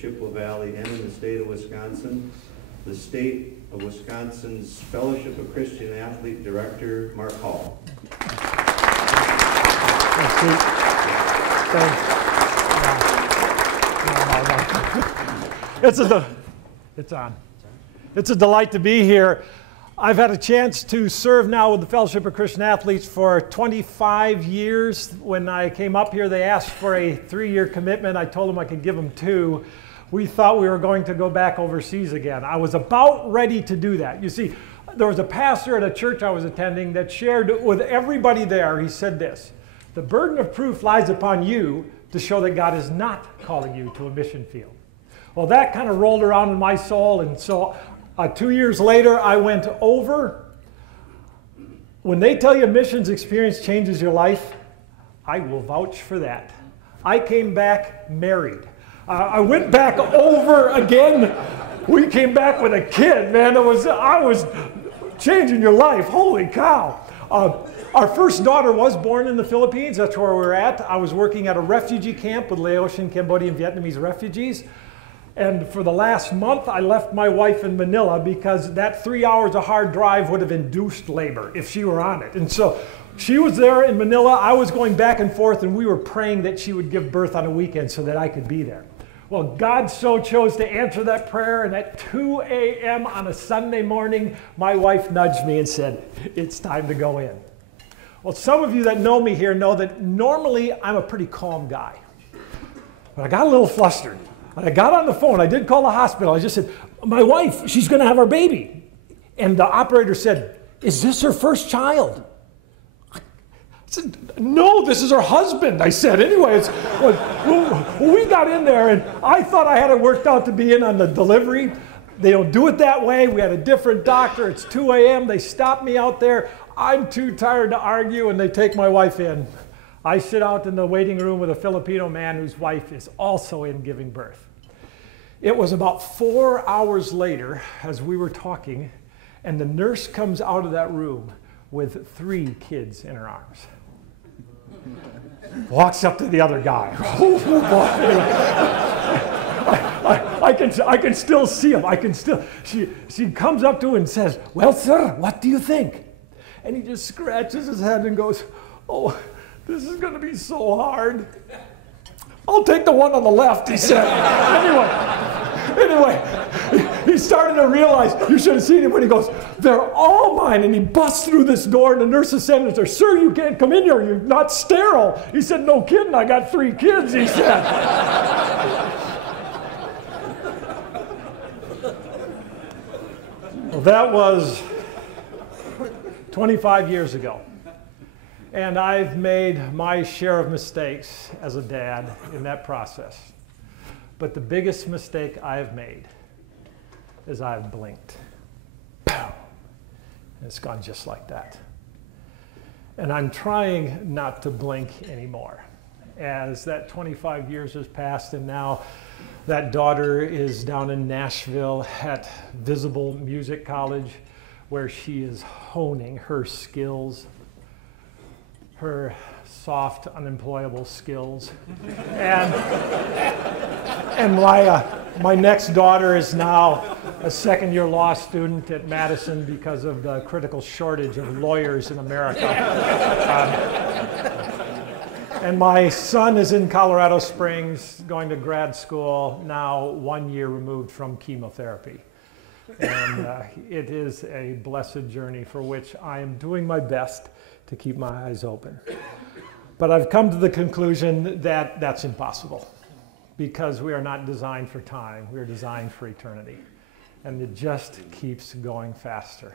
Chippewa Valley and in the state of Wisconsin. The state of Wisconsin's Fellowship of Christian Athlete Director, Mark Hall. It's a delight to be here. I've had a chance to serve now with the Fellowship of Christian Athletes for 25 years. When I came up here, they asked for a 3-year commitment. I told them I could give them 2. We thought we were going to go back overseas again. I was about ready to do that. You see, there was a pastor at a church I was attending that shared with everybody there. He said this: the burden of proof lies upon you to show that God is not calling you to a mission field. Well, that kind of rolled around in my soul, and so 2 years later, I went over. When they tell you missions experience changes your life, I will vouch for that. I came back married. I went back over again. We came back with a kid, man. I was changing your life. Holy cow. Our first daughter was born in the Philippines. That's where we were at. I was working at a refugee camp with Laotian, Cambodian, Vietnamese refugees. And for the last month, I left my wife in Manila because that 3 hours of hard drive would have induced labor if she were on it. And so she was there in Manila. I was going back and forth, and we were praying that she would give birth on a weekend so that I could be there. Well, God so chose to answer that prayer, and at 2 a.m. on a Sunday morning, my wife nudged me and said, "It's time to go in." Well, some of you that know me here know that normally I'm a pretty calm guy. But I got a little flustered. And I got on the phone. I did call the hospital. I just said, "My wife, she's going to have our baby." And the operator said, "Is this her first child?" I said, "No, this is her husband." I said, anyway, we got in there, and I thought I had it worked out to be in on the delivery. They don't do it that way. We had a different doctor. It's 2 a.m. They stopped me out there. I'm too tired to argue, and they take my wife in. I sit out in the waiting room with a Filipino man whose wife is also in giving birth. It was about 4 hours later as we were talking, and the nurse comes out of that room with 3 kids in her arms. Walks up to the other guy. I can still see him. She comes up to him and says, "Well, sir, what do you think?" And he just scratches his head and goes, "Oh, this is going to be so hard. I'll take the one on the left," he said. Anyway, he started to realize, you should have seen him when he goes, "They're all mine." And he busts through this door, and the nurse is saying to her, "Sir, you can't come in here. You're not sterile." He said, "No kidding, I got 3 kids," he said. Well, that was 25 years ago. And I've made my share of mistakes as a dad in that process. But the biggest mistake I've made is I've blinked. Boom. And it's gone just like that. And I'm trying not to blink anymore. As that 25 years has passed, and now that daughter is down in Nashville at Visible Music College, where she is honing her skills, her soft, unemployable skills. And my next daughter is now a second-year law student at Madison because of the critical shortage of lawyers in America. And my son is in Colorado Springs going to grad school, now 1 year removed from chemotherapy. And it is a blessed journey for which I am doing my best to keep my eyes open. But I've come to the conclusion that that's impossible, because we are not designed for time, we are designed for eternity. And it just keeps going faster.